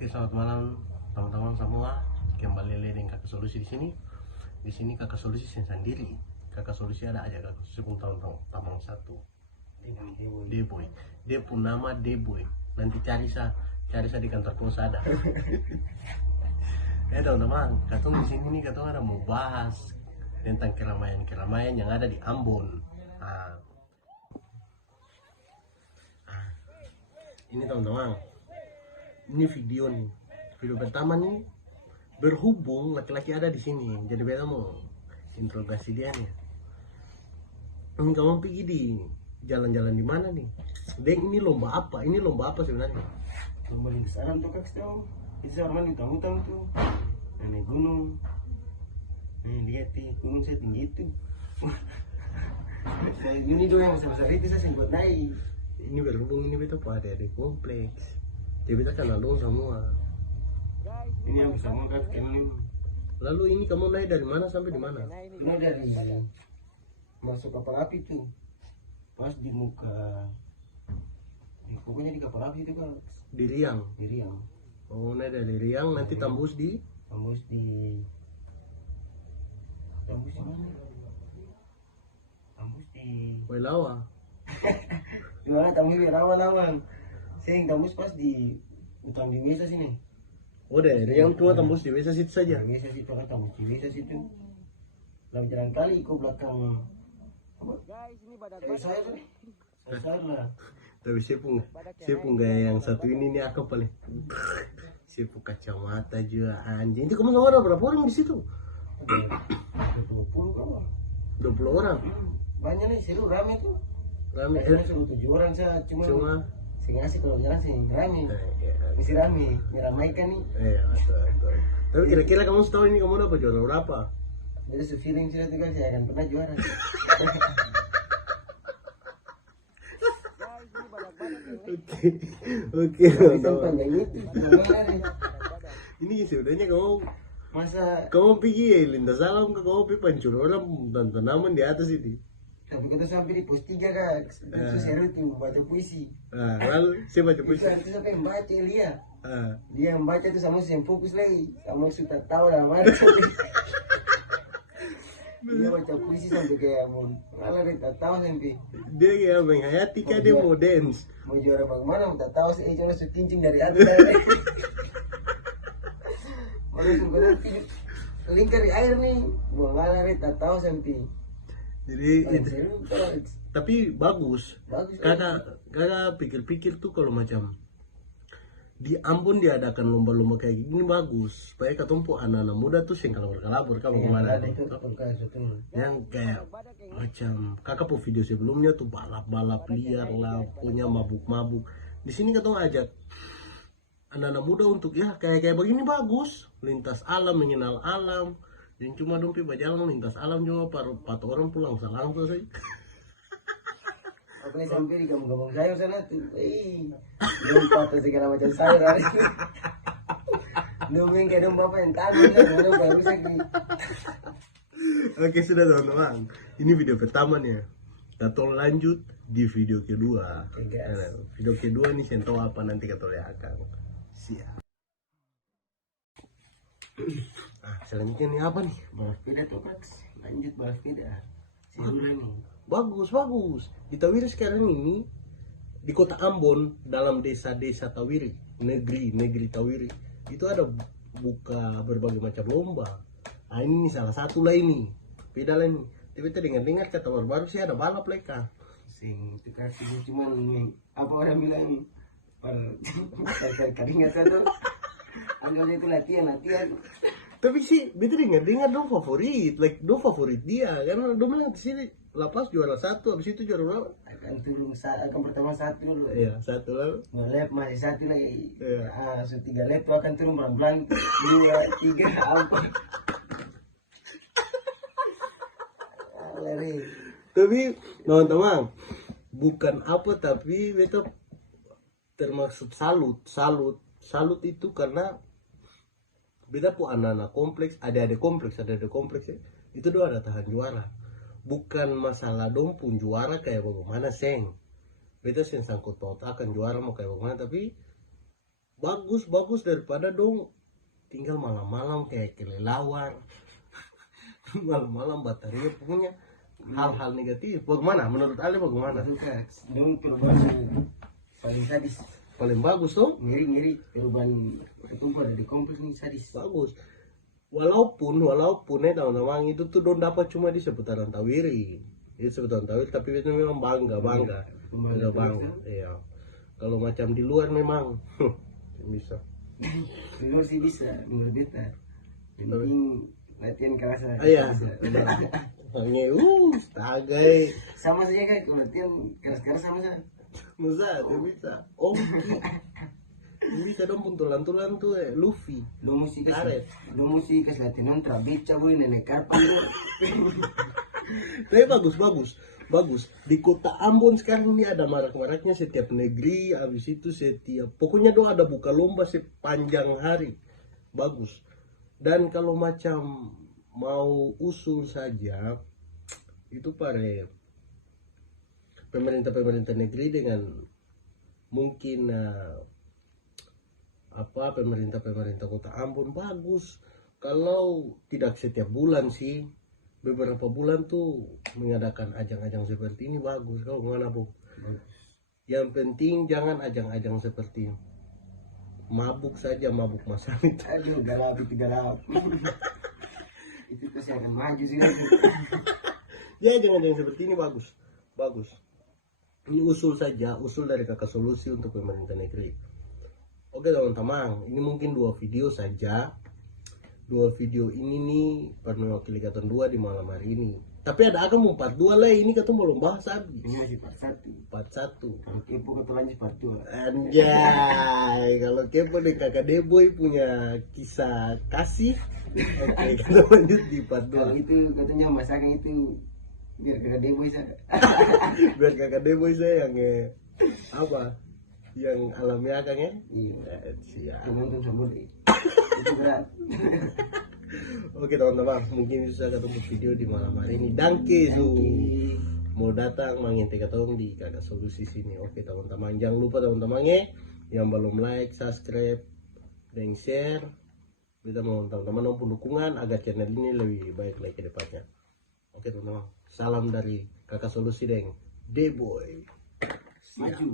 Oke, selamat malam teman-teman semua. Kembali lagi dengan Kakak Solusi di sini. Di sini Kakak Solusi sendiri. Kakak Solusi ada aja Kakak Solusi pun tamang satu. Deboy. Dia pun nama Deboy. Nanti cari sa di kantor pos ada. Teman-teman, katong di sini nih katong ada mau bahas tentang keramaian yang ada di Ambon. Ini teman-teman, ini video pertama nih, berhubung laki-laki ada di sini, jadi beta mau interogasi dia nih. Ini kamu pergi di jalan-jalan di mana nih? Deng, ini lomba apa? Ini lomba apa sebenarnya? Lomba lintas alam tuh kak, itu orang di utang tuh, naik gunung, lihat di gunung saya tinggi itu. Ini doang yang besar-besar itu saya buat naik. Ini berhubung ini beta pada ada kompleks, jadi beta kenal dong semua. Ini yang bersama kak kenal. Lalu ini kamu naik dari mana sampai di mana? Ini dari masuk kapal api tuh, pas di muka, pokoknya di kapal api itu kak. Di Riang. Di Riang. Oh, naik dari Riang nanti tembus di mana? Tembus di Wailawa. Gimana tembus di rawan-rawan. Saya tembus pas di utang di Wesa sini. Oh, dari Riang cuma tembus di Wesa situ saja. Di Wesa situ kan tembus di Wesa situ. Lalu jalan kali ke belakang. Apa? Guys, ini badak Saya lah. Tapi saya pun gaya yang satu ini nih aku paling. Saya pun kacamata juga anjing. Itu kamu sama ada berapa orang di situ? 20 kan? 20 orang. Banyak nih, seru rame tuh. Rame. Saya suruh 7 orang saya cuma ngasih kalau jalan sih rame. Mesti rame, meramaikan nih. Iya, betul. Tapi kira-kira kamu setahun ini kamu dapat juara berapa? Jadi se-feeling saya tuh kan saya akan pernah juara. Oke. Panjang itu, Ini sebenarnya kamu masa pergi lintas alam ke kamu pergi pancur orang dan tanaman di atas ini. tapi kita sampai di pos 3 kak, itu seru tuh baca puisi. Lalu saya baca puisi. Itu sampai membaca dia. Ah. Dia membaca tuh sama yang fokus lagi, sama suka tahu dalam hati. Dia baca puisi sampai kayak mau malah dia tahu sampai. Dia kayak menghayati kan dia mau dance. Mau juara bagaimana? Tak tahu sih, cuma kincing dari atas. Baru sudah lingkar di air nih, mau ngalah tak tahu sampai. Jadi Seru, tapi bagus. bagus. Kakak pikir-pikir tuh kalau macam di Ambon diadakan lomba-lomba kayak gini bagus. Supaya ketemu anak-anak muda tuh yang kalabur kamu kemana nih? Yang kayak macam kakak po video sebelumnya tuh balap-balap liar lah, punya mabuk-mabuk. Di sini ketemu ajak anak-anak muda untuk ya kayak begini bagus. Lintas alam, mengenal alam. Yang cuma dompi berjalan lintas alam cuma 4 orang pulang salang selesai. Aku sampai di kampung-kampung sayur sana tuh, lompat tuh segala macam sayur hari. Nungguin kayak dong bapak yang tadi, nungguin kayak bisa di. Oke sudah teman-teman, ini video pertama nih. Kita lanjut di video kedua. Video kedua nih saya tahu apa nanti kita lihat akan. Siap. Selanjutnya nih apa nih? Balap sepeda tuh Kak, lanjut balap sepeda. Seru nih. Bagus. Di Tawiri sekarang ini di kota Ambon dalam desa-desa Tawiri, negeri Tawiri itu ada buka berbagai macam lomba. Nah ini salah satu lah ini, beda lah ini. Tapi kita dengar kata baru sih ada balap leka. Sing itu kasih cuma apa orang bilang per keringat tuh. Anggapnya itu latihan. Tapi sih, beta dengar dong favorit dia karena dong bilang di sini lapas juara 1, habis itu juara berapa? Akan pertama 1 dulu. Iya, 1 lalu. Lap masih 1 lagi. Iya. So 3 lap itu akan turun pelan-pelan 2, 3 apa? Lari. Tapi teman-teman, bukan apa tapi beta termasuk salut itu karena beta pun anak-anak kompleks, ada kompleks ya. Itu doa ada tahan juara. Bukan masalah dong pun juara kayak bagaimana seng. Beta seng sangkut paut akan juara mau kayak bagaimana, tapi bagus daripada dong tinggal malam-malam kayak kelelawar. Malam-malam baterai punya hal-hal negatif. Bagaimana menurut Ale, bagaimana? Suka dong perubahan paling sadis. Paling bagus tuh Ngeri perubahan ketumpah dari kompleks nih sadis. bagus. Walaupun teman-teman itu tuh don dapat cuma di seputaran Tawiri. Itu seputaran Tawiri, tapi itu memang bangga. Udah bangga. Iya. Kalau macam di luar memang bisa. Di luar sih bisa, menurut beta. Yang penting latihan keras aja. Iya. Hanya astaga. Sama saja kan kalau latihan keras-keras sama saja. Masa dia bisa. Oh, ini bisa dong puntulan-tulan tuh Luffy. Lo mesti Karet. kasih latihan trabeca boy nenek kapan lo. Tapi bagus. Di kota Ambon sekarang ini ada marak-maraknya setiap negeri, habis itu setiap pokoknya do ada buka lomba sepanjang hari. Bagus. Dan kalau macam mau usul saja itu pada pemerintah negeri dengan mungkin pemerintah kota Ambon bagus. Kalau tidak setiap bulan sih, beberapa bulan tuh mengadakan ajang-ajang seperti ini bagus. Kau gimana Bu? Yang penting jangan ajang-ajang seperti mabuk masam itu. Aduh galap. Itu kesehatan maju sih. Ya jangan seperti ini bagus. Ini usul dari Kakak Solusi untuk pemerintah negeri. Oke teman-teman, ini mungkin 2 video saja. 2 video ini nih pernah mewakili Katon 2 di malam hari ini. Tapi ada akan mau part 2 lah, ini Katon belum bahas habis. Ini masih part 1. Kalau kepo Katon lanjut part 2. Anjay, kalau kepo deh Kakak Deboy punya kisah kasih. Oke, kita lanjut di part 2. Kalau itu katanya masakan itu biar Kakak Deboy saja. Biar Kakak Deboy saya yang yang alamiah Kang ya. Iya. Siap. Nonton sama deh. Itu berat. Oke teman-teman, mungkin bisa ketemu video di malam hari ini. Danke Zu. Mau datang mengintip ketemu di Kakak Solusi sini. Oke teman-teman, jangan lupa teman-teman yang belum like, subscribe, dan share. Kita mau teman-teman mau dukungan agar channel ini lebih baik lagi ke depannya. Oke teman-teman, salam dari Kakak Solusi dan Deboy. Maju.